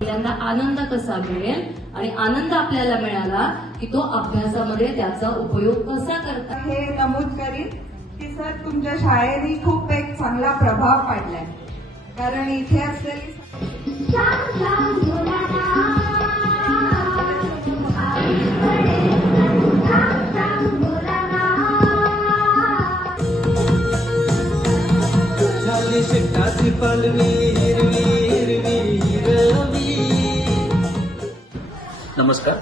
त्यांना आनंद कसा मिळेल आणि आनंद आपल्याला मिळाला की तो अभ्यासामध्ये त्याचा उपयोग कसा करता हे नमूद करीन की सर तुमच्या शाळेने खूप एक चांगला प्रभाव पाडलाय, कारण इथे असलेली नमस्कार,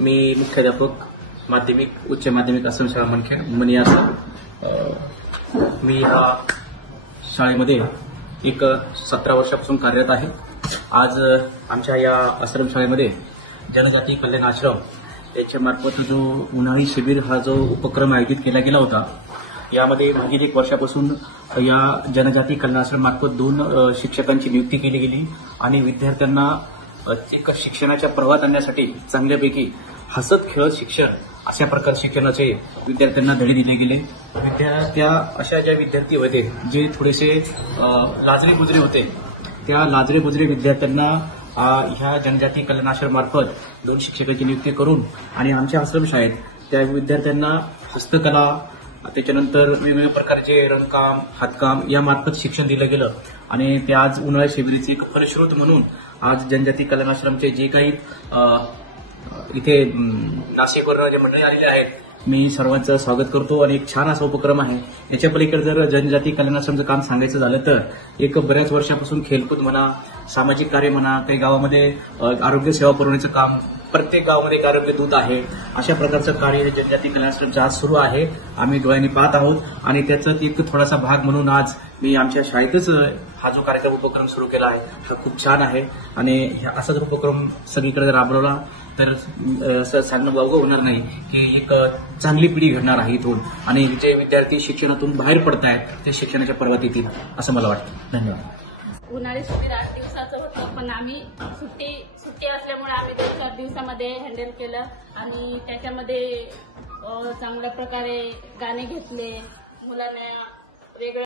मी मुख्याध्यापक माध्यमिक उच्च माध्यमिक आश्रमशाळा मनखेड मनिया सर। मी या शाळेमध्ये एक 17 वर्षापासून कार्यरत आहे। आज आमच्या या आश्रमशाळेमध्ये जनजाती कल्याण आश्रम यांच्या मार्फत जो उन्हाळी शिबिर हा जो उपक्रम आयोजित केला गेला होता, यामध्ये मागील 1 वर्षापासून या जनजाती कल्याण आश्रम मार्फत 2 शिक्षकांची नियुक्ती केली गेली आणि विद्यार्थ्यांना एक शिक्षणाच्या प्रवाहात आणण्यासाठी चांगल्यापैकी हसत खेळत शिक्षण अशा प्रकार शिक्षणाचे विद्यार्थ्यांना धडे दिले गेले। त्या अशा ज्या विद्यार्थी होते जे थोडेसे लाजरे बुजरे होते, त्या लाजरे बुजरे विद्यार्थ्यांना ह्या जनजाती कल्याण आश्रम मार्फत 2 शिक्षकांची नियुक्ती करून आणि आमच्या आश्रमशाळेत त्या विद्यार्थ्यांना हस्तकला, त्याच्यानंतर वेगवेगळ्या प्रकारचे रंगकाम, हातकाम यामार्फत शिक्षण दिलं गेलं आणि ते आज उन्हाळी शिबिराचे एक फलस्रोत म्हणून आज जनजाती कल्याण आश्रमचे जे काही इथे नाशिकवरून जे मंडळी आलेले आहेत, मी सर्वांचं स्वागत करतो आणि एक छान असा उपक्रम आहे। याच्या पलीकडे जर जनजाती कल्याण आश्रमचं काम सांगायचं झालं तर एक बऱ्याच वर्षापासून खेळकूद म्हणा, सामाजिक कार्य म्हणा, काही गावामध्ये आरोग्य सेवा पुरवण्याचं काम, प्रत्येक गावामध्ये एक आरोग्य दूत आहे, अशा प्रकारचं कार्य जनजाती कल्याण आश्रमचं आज सुरू आहे। आम्ही डोळ्यांनी पाहत आहोत आणि त्याचा एक थोडासा भाग म्हणून आज मी आमच्या शाळेतच हा जो कार्यक्रम उपक्रम सुरू केला आहे हा खूप छान आहे आणि असा जर उपक्रम सगळीकडे राबवला तर असं सांगणं वावगं होणार नाही की एक चांगली पिढी घडणार आहे इथून आणि जे विद्यार्थी शिक्षणातून बाहेर पडत आहेत ते शिक्षणाच्या पर्वात येतील असं मला वाटतं। धन्यवाद। उन्हाळी शिबिर 8 दिवसाचं होतं, पण आम्ही सुट्टी असल्यामुळे आम्ही 2-4 दिवसामध्ये हँडल केलं आणि त्याच्यामध्ये चांगल्या प्रकारे गाणे घेतले, मुलांना वेगळं